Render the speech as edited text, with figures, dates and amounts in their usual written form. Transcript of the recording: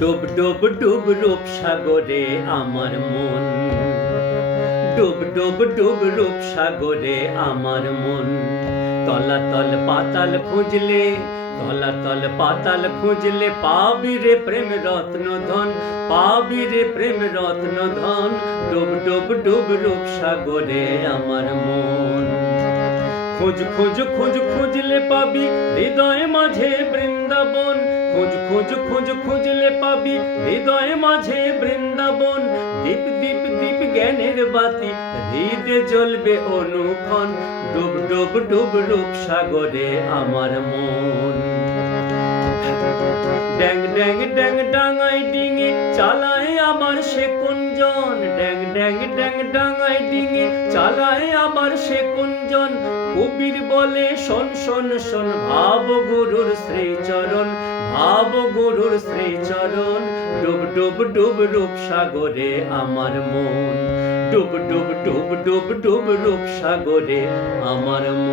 ডুব ডুব ডুব রূপ সাগরে আমার মন, ডুব ডুব ডুব রূপ সাগরে আমার মন। তলাতল পাতাল খুঁজলে, তলাতল পাতাল খুঁজলে পাবি রে প্রেম রত্ন ধন, পাবি রে প্রেম রত্ন ধন। ডুব ডুব ডুব রূপ সাগরে আমার মন। খোঁজ খোঁজ খোঁজ খুঁজলে পাবি হৃদয় মাঝে বৃন্দাবন, খোঁজ খোঁজ খোঁজ খুঁজলে পাবি হৃদয় মাঝে বৃন্দাবন। দীপ দীপ দীপ জ্ঞানের বাতি হৃদে জ্বলবে অনুক্ষণ। ডুব ডুব ডুব রূপ সাগরে আমার মন। ড্যাং ড্যাং ড্যাং ডাঙায় ডিঙে চালায় আমার সে কুঞ্জন, ড্যাং ড্যাং ড্যাং ডাঙায় ডিঙে চালায় আমার সে কুঞ্জন। কবির বলে শোন শোন শোন ভাব গুরুর শ্রীচরণ, ভাব গুরুর শ্রীচরণ। ডুব ডুব ডুব রূপ সাগরে আমার মন, ডুব ডুব ডুব ডুব ডুব রূপ সাগরে আমার মন।